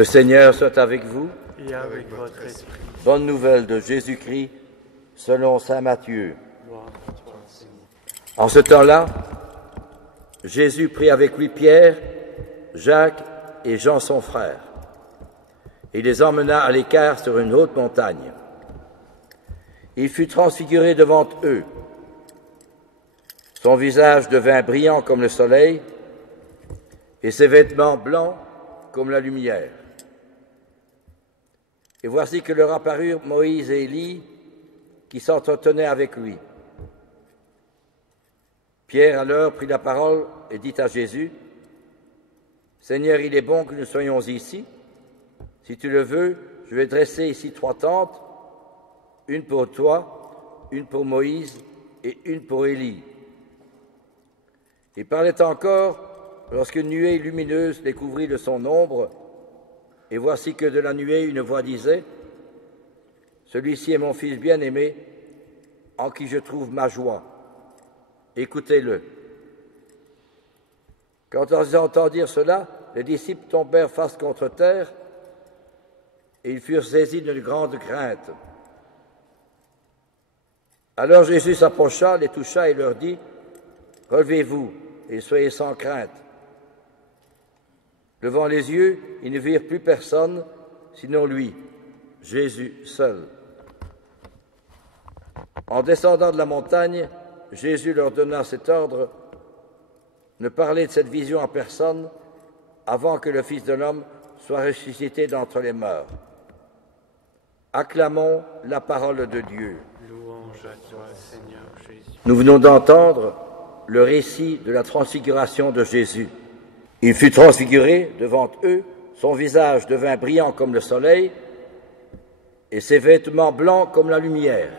Le Seigneur soit avec vous. Et avec votre esprit. Bonne nouvelle de Jésus-Christ selon saint Matthieu. Gloire à toi, Seigneur. En ce temps-là, Jésus prit avec lui Pierre, Jacques et Jean son frère. Il les emmena à l'écart sur une haute montagne. Il fut transfiguré devant eux. Son visage devint brillant comme le soleil et ses vêtements blancs comme la lumière. Et voici que leur apparurent Moïse et Élie qui s'entretenaient avec lui. Pierre alors prit la parole et dit à Jésus, « Seigneur, il est bon que nous soyons ici. Si tu le veux, je vais dresser ici 3 tentes, une pour toi, une pour Moïse et une pour Élie. » Il parlait encore lorsqu'une nuée lumineuse les couvrit de son ombre, et voici que de la nuée une voix disait, « Celui-ci est mon Fils bien-aimé, en qui je trouve ma joie. Écoutez-le. » Quand ils entendirent cela, les disciples tombèrent face contre terre, et ils furent saisis d'une grande crainte. Alors Jésus s'approcha, les toucha et leur dit, « Relevez-vous et soyez sans crainte. » Levant les yeux, ils ne virent plus personne, sinon lui, Jésus seul. En descendant de la montagne, Jésus leur donna cet ordre, ne parlez de cette vision à personne avant que le Fils de l'homme soit ressuscité d'entre les morts. Acclamons la parole de Dieu. Louange à toi, Seigneur Jésus. Nous venons d'entendre le récit de la transfiguration de Jésus. Il fut transfiguré devant eux, son visage devint brillant comme le soleil et ses vêtements blancs comme la lumière.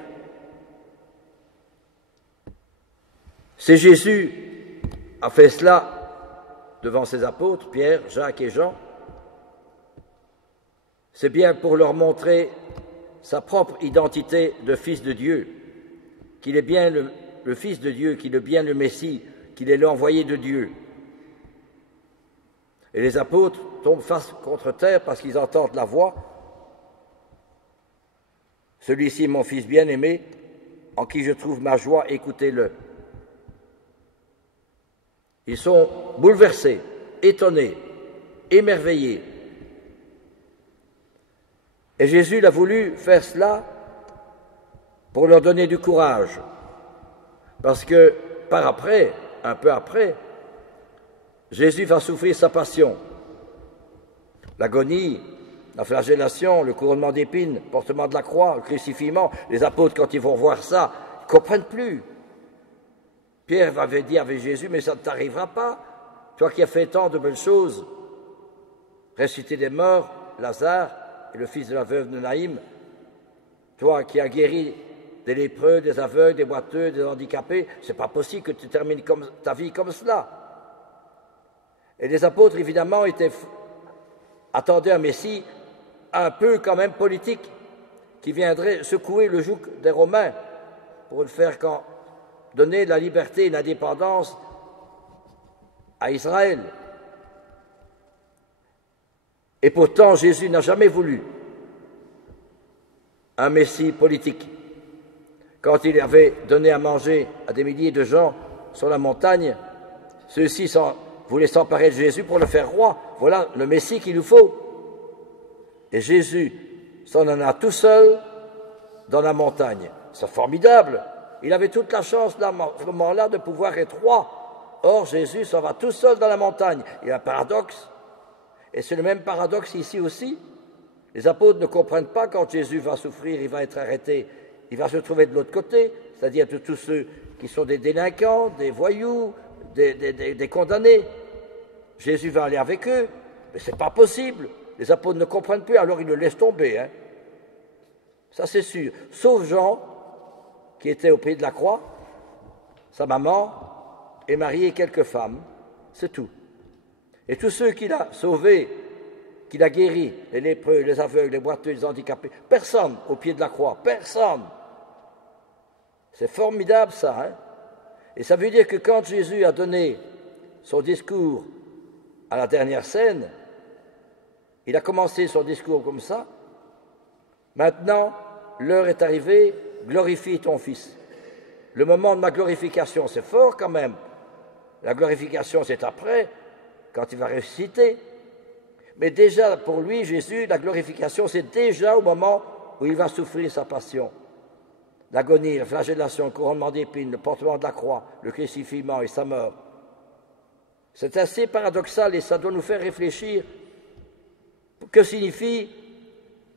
C'est Jésus a fait cela devant ses apôtres, Pierre, Jacques et Jean. C'est bien pour leur montrer sa propre identité de Fils de Dieu, qu'il est bien le Fils de Dieu, qu'il est bien le Messie, qu'il est l'envoyé de Dieu. Et les apôtres tombent face contre terre parce qu'ils entendent la voix. « Celui-ci est mon Fils bien-aimé, en qui je trouve ma joie, écoutez-le. » Ils sont bouleversés, étonnés, émerveillés. Et Jésus il a voulu faire cela pour leur donner du courage. Parce que par après, un peu après, Jésus va souffrir sa passion. L'agonie, la flagellation, le couronnement d'épines, le portement de la croix, le crucifixion. Les apôtres, quand ils vont voir ça, ils ne comprennent plus. Pierre va dire avec Jésus, mais ça ne t'arrivera pas. Toi qui as fait tant de belles choses, ressuscité des morts, Lazare et le fils de la veuve de Naïm, toi qui as guéri des lépreux, des aveugles, des boiteux, des handicapés, c'est pas possible que tu termines ta vie comme cela. Et les apôtres, évidemment, attendaient un Messie un peu quand même politique, qui viendrait secouer le joug des Romains pour le faire donner la liberté et l'indépendance à Israël. Et pourtant, Jésus n'a jamais voulu un Messie politique. Quand il avait donné à manger à des milliers de gens sur la montagne, ceux-ci voulaient s'emparer de Jésus pour le faire roi. Voilà le Messie qu'il nous faut. Et Jésus s'en en a tout seul dans la montagne. C'est formidable. Il avait toute la chance, à ce moment-là, de pouvoir être roi. Or, Jésus s'en va tout seul dans la montagne. Il y a un paradoxe. Et c'est le même paradoxe ici aussi. Les apôtres ne comprennent pas quand Jésus va souffrir, il va être arrêté. Il va se trouver de l'autre côté, c'est-à-dire de tous ceux qui sont des délinquants, des voyous, des condamnés. Jésus va aller avec eux, mais ce n'est pas possible. Les apôtres ne comprennent plus, alors ils le laissent tomber. Hein. Ça, c'est sûr. Sauf Jean, qui était au pied de la croix, sa maman, et Marie et quelques femmes. C'est tout. Et tous ceux qu'il a sauvés, qu'il a guéris, les lépreux, les aveugles, les boiteux, les handicapés, personne au pied de la croix, personne. C'est formidable ça. Hein? Et ça veut dire que quand Jésus a donné son discours à la dernière scène, Il a commencé son discours comme ça. Maintenant, l'heure est arrivée, glorifie ton Fils. Le moment de ma glorification, c'est fort quand même. La glorification, c'est après, quand il va ressusciter. Mais déjà, pour lui, Jésus, la glorification, c'est déjà au moment où il va souffrir sa passion. L'agonie, la flagellation, le couronnement d'épines, le portement de la croix, le crucifixion et sa mort. C'est assez paradoxal et ça doit nous faire réfléchir. Que signifie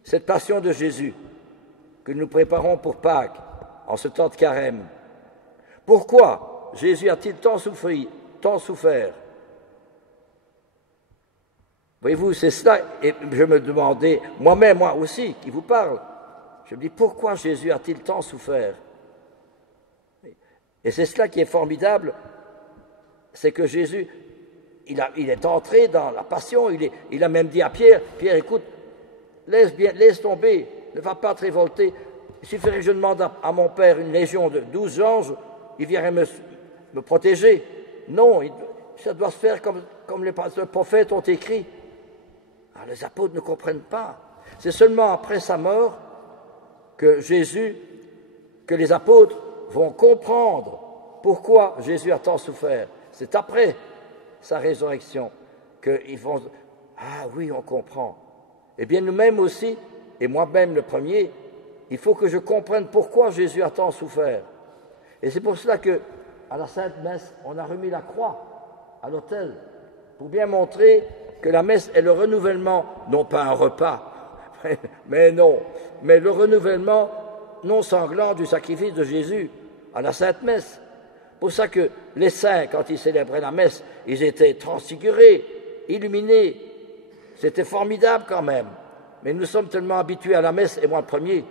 cette passion de Jésus que nous préparons pour Pâques, en ce temps de carême? Pourquoi Jésus a-t-il tant souffert? Voyez-vous, c'est cela, et je me demandais, moi-même, moi aussi, qui vous parle, je me dis, pourquoi Jésus a-t-il tant souffert? Et c'est cela qui est formidable, c'est que Jésus, il est entré dans la passion, il a même dit à Pierre, écoute, laisse tomber, ne va pas te révolter, il suffirait que je demande à mon Père une légion de 12 anges, il viendrait me protéger. Non, ça doit se faire comme les prophètes ont écrit. Alors, les apôtres ne comprennent pas. C'est seulement après sa mort que les apôtres vont comprendre pourquoi Jésus a tant souffert. C'est après sa résurrection qu'ils vont... Ah oui, on comprend. Eh bien, nous-mêmes aussi, et moi-même le premier, il faut que je comprenne pourquoi Jésus a tant souffert. Et c'est pour cela que, à la Sainte Messe, on a remis la croix à l'autel, pour bien montrer que la messe est le renouvellement, non pas un repas, mais non, mais le renouvellement non sanglant du sacrifice de Jésus à la Sainte Messe. Pour ça que les saints, quand ils célébraient la messe, ils étaient transfigurés, illuminés. C'était formidable quand même. Mais nous sommes tellement habitués à la messe, et moi le premier,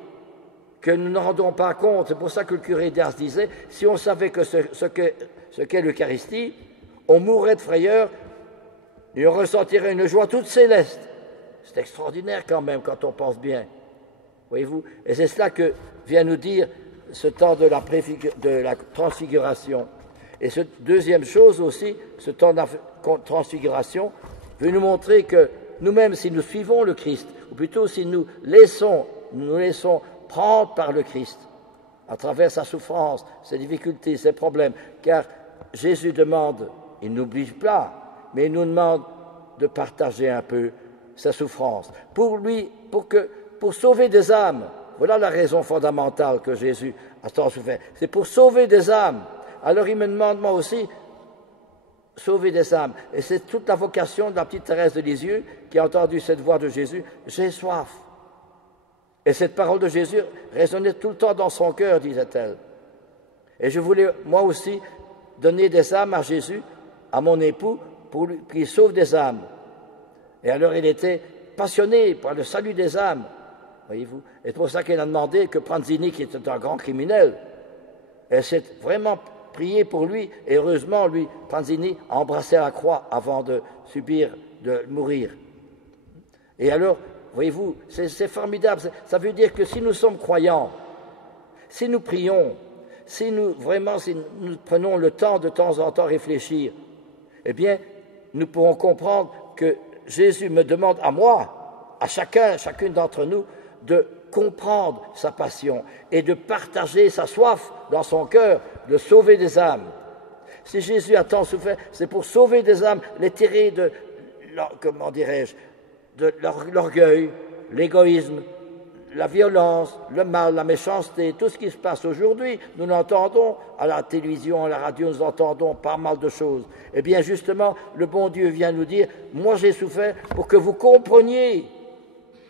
que nous ne rendons pas compte. C'est pour ça que le curé d'Ars disait, si on savait que ce qu'est l'Eucharistie, on mourrait de frayeur et on ressentirait une joie toute céleste. C'est extraordinaire quand même quand on pense bien. Voyez-vous? Et c'est cela que vient nous dire ce temps de la transfiguration. Et cette deuxième chose aussi, ce temps de la transfiguration, veut nous montrer que nous-mêmes, si nous suivons le Christ, ou plutôt si nous laissons prendre par le Christ, à travers sa souffrance, ses difficultés, ses problèmes, car Jésus demande, il n'oblige pas, mais il nous demande de partager un peu sa souffrance, pour sauver des âmes. Voilà la raison fondamentale que Jésus a tant souffert. C'est pour sauver des âmes. Alors il me demande, moi aussi, sauver des âmes. Et c'est toute la vocation de la petite Thérèse de Lisieux qui a entendu cette voix de Jésus, j'ai soif. Et cette parole de Jésus résonnait tout le temps dans son cœur, disait-elle. Et je voulais, moi aussi, donner des âmes à Jésus, à mon époux, pour qu'il sauve des âmes. Et alors il était passionné par le salut des âmes, voyez-vous. Et c'est pour ça qu'elle a demandé que Pranzini, qui était un grand criminel, elle s'est vraiment priée pour lui, et heureusement, lui, Pranzini, a embrassé la croix avant de mourir. Et alors, voyez-vous, c'est formidable. Ça veut dire que si nous sommes croyants, si nous prions, si nous prenons le temps de temps en temps réfléchir, eh bien, nous pourrons comprendre que Jésus me demande à moi, à chacune d'entre nous, de comprendre sa passion et de partager sa soif dans son cœur, de sauver des âmes. Si Jésus a tant souffert, c'est pour sauver des âmes, les tirer de l'orgueil, l'égoïsme, la violence, le mal, la méchanceté, tout ce qui se passe aujourd'hui. Nous l'entendons à la télévision, à la radio, nous entendons pas mal de choses. Eh bien, justement, le bon Dieu vient nous dire, moi j'ai souffert pour que vous compreniez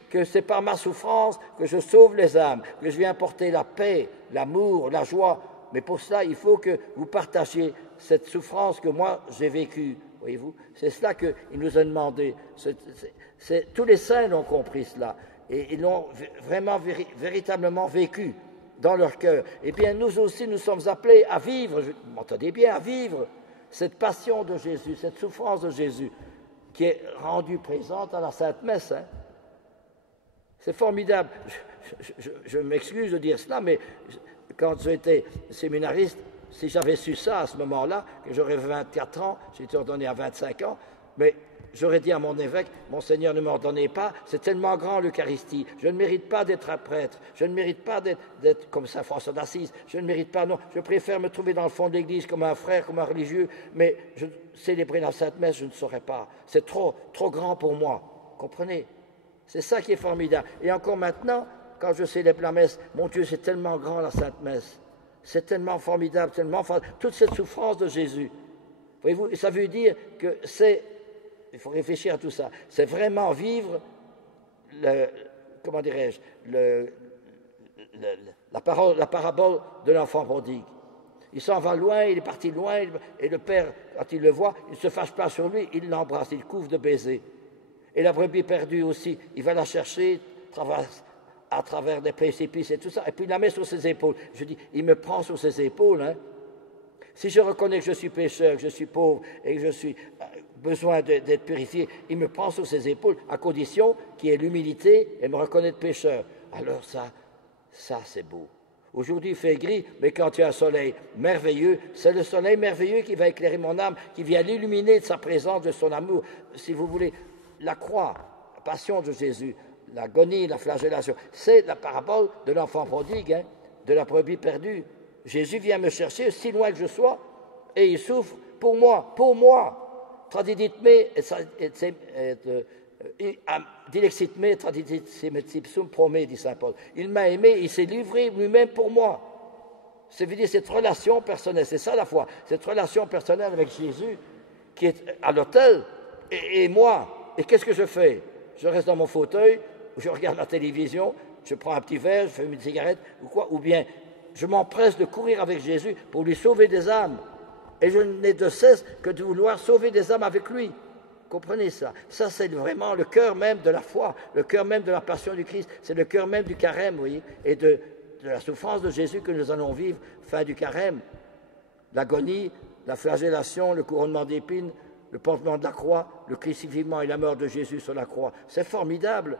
que c'est par ma souffrance que je sauve les âmes, que je viens apporter la paix, l'amour, la joie. Mais pour cela, il faut que vous partagiez cette souffrance que moi j'ai vécue. Voyez-vous, c'est cela qu'il nous a demandé. Tous les saints l'ont compris cela. Et ils l'ont vraiment, véritablement vécu dans leur cœur. Et bien, nous aussi, nous sommes appelés à vivre, vous m'entendez bien, à vivre cette passion de Jésus, cette souffrance de Jésus, qui est rendue présente à la Sainte Messe. Hein. C'est formidable. Je m'excuse de dire cela, mais quand j'étais séminariste, si j'avais su ça à ce moment-là, que j'aurais 24 ans, j'ai été ordonné à 25 ans, Mais j'aurais dit à mon évêque, Monseigneur, ne m'en donnez pas, c'est tellement grand l'Eucharistie, je ne mérite pas d'être un prêtre, je ne mérite pas d'être comme saint François d'Assise, je ne mérite pas, non, je préfère me trouver dans le fond de l'Église comme un frère, comme un religieux, mais célébrer la Sainte Messe, je ne saurais pas, c'est trop grand pour moi, comprenez? C'est ça qui est formidable. Et encore maintenant, quand je célèbre la messe, mon Dieu, c'est tellement grand la Sainte Messe, c'est tellement formidable, toute cette souffrance de Jésus. Voyez-vous, ça veut dire que il faut réfléchir à tout ça, c'est vraiment vivre, la parabole de l'enfant prodigue. Il s'en va loin, il est parti loin, et le père, quand il le voit, il ne se fâche pas sur lui, il l'embrasse, il couvre de baisers. Et la brebis perdue aussi, il va la chercher à travers des précipices et tout ça, et puis il la met sur ses épaules. Je dis, il me prend sur ses épaules. Hein. Si je reconnais que je suis pécheur, que je suis pauvre et que je suis besoin d'être purifié, il me prend sur ses épaules à condition qu'il ait l'humilité et me reconnaître pécheur. Alors ça c'est beau. Aujourd'hui, il fait gris, mais quand il y a un soleil merveilleux, c'est le soleil merveilleux qui va éclairer mon âme, qui vient l'illuminer de sa présence, de son amour. Si vous voulez, la croix, la passion de Jésus, l'agonie, la flagellation, c'est la parabole de l'enfant prodigue, hein, de la brebis perdue. Jésus vient me chercher, si loin que je sois, et il souffre pour moi. Tradidit me, dilexit me, tradidit ipsum promet, dit saint Paul. Il m'a aimé, il s'est livré lui-même pour moi. Ça veut dire cette relation personnelle, c'est ça la foi, cette relation personnelle avec Jésus qui est à l'autel, et moi. Et qu'est-ce que je fais? Je reste dans mon fauteuil, je regarde la télévision, je prends un petit verre, je fume une cigarette, ou quoi, ou bien je m'empresse de courir avec Jésus pour lui sauver des âmes. Et je n'ai de cesse que de vouloir sauver des âmes avec lui. Comprenez ça? Ça, c'est vraiment le cœur même de la foi, le cœur même de la passion du Christ, c'est le cœur même du carême, vous voyez, et de la souffrance de Jésus que nous allons vivre, fin du carême. L'agonie, la flagellation, le couronnement d'épines, le portement de la croix, le crucifixion et la mort de Jésus sur la croix. C'est formidable.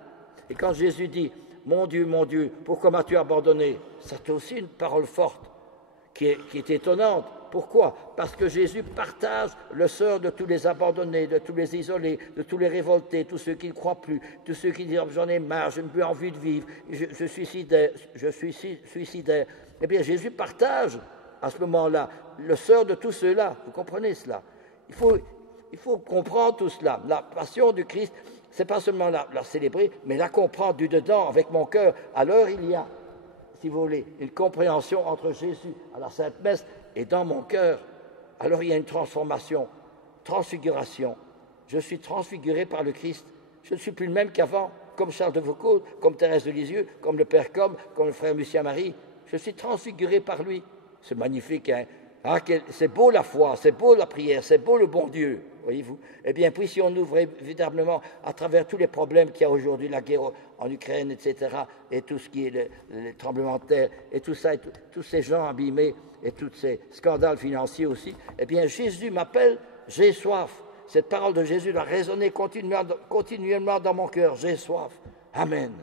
Et quand Jésus dit « Mon Dieu, pourquoi m'as-tu abandonné ?» C'est aussi une parole forte qui est étonnante. Pourquoi? Parce que Jésus partage le sort de tous les abandonnés, de tous les isolés, de tous les révoltés, tous ceux qui ne croient plus, tous ceux qui disent « J'en ai marre, je n'ai plus envie de vivre, je suis suicidaire. » Eh bien, Jésus partage à ce moment-là le sort de tous ceux-là. Vous comprenez cela? Il faut comprendre tout cela. La passion du Christ, ce n'est pas seulement la célébrer, mais la comprendre du dedans, avec mon cœur. Alors il y a, si vous voulez, une compréhension entre Jésus à la Sainte Messe et dans mon cœur. Alors il y a une transformation, transfiguration. Je suis transfiguré par le Christ. Je ne suis plus le même qu'avant, comme Charles de Foucauld, comme Thérèse de Lisieux, comme le Père Comme le Frère Lucien Marie. Je suis transfiguré par lui. C'est magnifique, hein? Ah, c'est beau la foi, c'est beau la prière, c'est beau le bon Dieu, voyez-vous. Eh bien, puissions-nous véritablement, à travers tous les problèmes qu'il y a aujourd'hui, la guerre en Ukraine, etc., et tout ce qui est les tremblements de terre, et tout ça, et tous ces gens abîmés, et tous ces scandales financiers aussi, eh bien, Jésus m'appelle, j'ai soif. Cette parole de Jésus doit résonner continuellement dans mon cœur, j'ai soif. Amen.